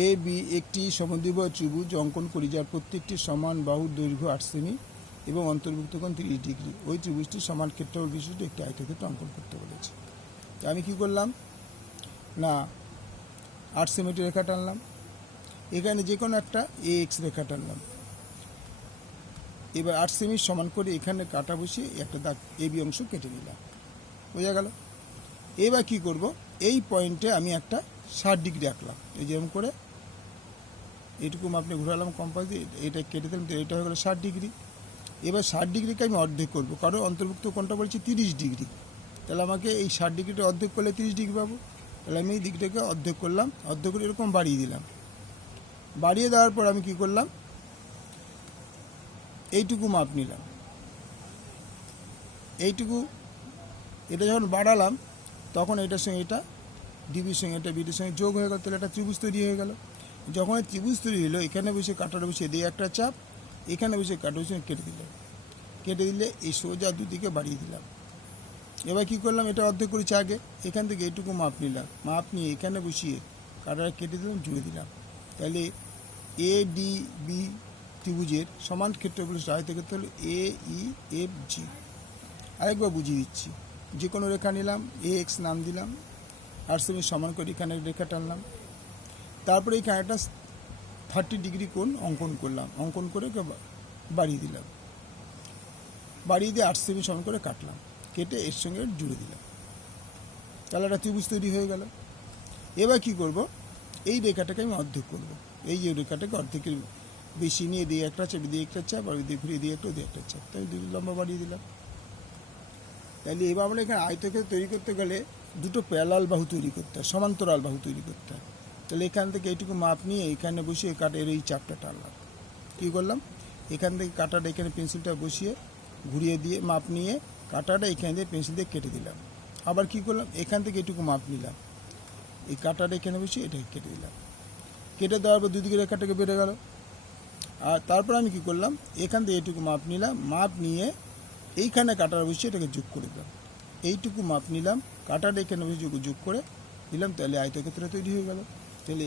A B একটি সমদ্বিবাহু ত্রিভুজ অঙ্কন করি যার প্রত্যেকটি সমান বাহুর দৈর্ঘ্য 8 সেমি এবং অন্তর্ভুক্ত কোণ 30 ডিগ্রি। ওই ত্রিভুজটি সমান ক্ষেত্রফল বিশিষ্ট একটি আয়তক্ষেত্র অঙ্কন করতে বলেছে। আমি কি করলাম না 8 সেমি রেখা টানলাম, এখানে যে কোনো একটা এ এক্স রেখা টানলাম। এবার 8 সেমি সমান করে এখানে কাটা বসিয়ে একটা দাগ এ বি অংশ কেটে নিলাম, বোঝা গেল। এবার কি করব, এই পয়েন্টে আমি একটা 60 ডিগ্রি আঁকলাম, এই যেরকম করে এইটুকু আপনি ঘুরালাম কম্পাস দিয়ে, এটা কেটে দিলাম, তো এটা হয়ে গেলো 60 ডিগ্রি। এবার 60 ডিগ্রিকে আমি অর্ধেক করবো, কারণ অন্তর্ভুক্ত কোণটা বলছি 30 ডিগ্রি, তাহলে আমাকে এই 60 ডিগ্রিটা অর্ধেক করলে 30 ডিগ্রি পাবো। তাহলে আমি এই দিকটাকে অর্ধেক করলাম, অর্ধেক করে এরকম বাড়িয়ে দিলাম। বাড়িয়ে দেওয়ার পর আমি কি করলাম, এইটুকু মাপ নিলাম, এইটুকু এটা যখন বাড়ালাম তখন এটার সঙ্গে এটা ডিবির সঙ্গে এটা বিডির সঙ্গে যোগ হয়ে গেল, তাহলে একটা ত্রিভুজ তৈরি হয়ে গেল। যখন ত্রিভুজ তৈরি হলো, এখানে বসে কাটাটা বসে দিয়ে একটা চাপ, এখানে বসে কাটা বসে কেটে দিলাম, কেটে দিলে এই সোজা দুদিকে বাড়িয়ে দিলাম। এবার কি করলাম, এটা অর্ধেক করেছি আগে, এখান থেকে এইটুকু মাপ নিলাম, মাপ নিয়ে এখানে বসিয়ে কাটাটা কেটে দিলাম, জুড়ে দিলাম। তাহলে এ ডি বি ত্রিভুজের সমান ক্ষেত্রফল আয়তক্ষেত্র হলো এ ই এফ জি। আরেকবার বুঝিয়ে দিচ্ছি, যে কোনো রেখা নিলাম, এ এক্স নাম দিলাম, 8 সেমি সমান করে এখানে রেখা টানলাম, তারপরে এখানে একটা 30 ডিগ্রি কোণ অঙ্কন করলাম, অঙ্কন করে বাড়িয়ে দিলাম, বাড়িয়ে দিয়ে 8 সেমি সমান করে কাটলাম, কেটে এর সঙ্গে জুড়ে দিলাম, তাহলে একটা ত্রিভুজ তৈরি হয়ে গেল। এবার কি করব, এই রেখাটাকে আমি অর্ধেক করব, এই যে রেখাটাকে অর্ধেকের বেশি নিয়ে দিয়ে একটা চাপ, দিয়ে একটা চাপ, আর দিয়ে ঘুরিয়ে দিয়ে একটা চাপ, তাই দুই লম্বা বাড়িয়ে দিলাম। তাহলে এবার আমরা এখানে আয়তক্ষেত্র তৈরি করতে গেলে দুটো প্যারালাল বাহু তৈরি করতে হয়, সমান্তরাল বাহু তৈরি করতে হয়। তাহলে এখান থেকে এইটুকু মাপ নিয়ে এখানে বসিয়ে কাটের এই চাপটা টানলাম। কী করলাম, এখান থেকে কাটাটা এখানে পেন্সিলটা বসিয়ে ঘুরিয়ে দিয়ে মাপ নিয়ে কাটাটা এখানে দিয়ে পেন্সিল দিয়ে কেটে দিলাম। আবার কি করলাম, এখান থেকে এইটুকু মাপ নিলাম, এই কাটাটা এখানে বসিয়ে এটাকে কেটে দিলাম, কেটে দেওয়ার পর দুদিকে রেখাটাকে বেড়ে গেল। আর তারপর আমি কি করলাম, এখান থেকে এইটুকু মাপ নিলাম, মাপ নিয়ে এইখানে কাটার বসিয়ে এটাকে যোগ করে দিলাম, এইটুকু মাপ নিলাম, কাটাটা এখানে বসে যোগ করে দিলাম, তাহলে আয়তক্ষেত্র তৈরি হয়ে গেল। তাহলে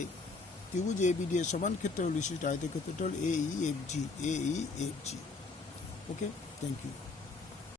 ত্রিভুজ এ বি ডি এর সমান ক্ষেত্রফল বিশিষ্ট আয়তক্ষেত্রটা হল A E F G, A E F G. Okay, thank you.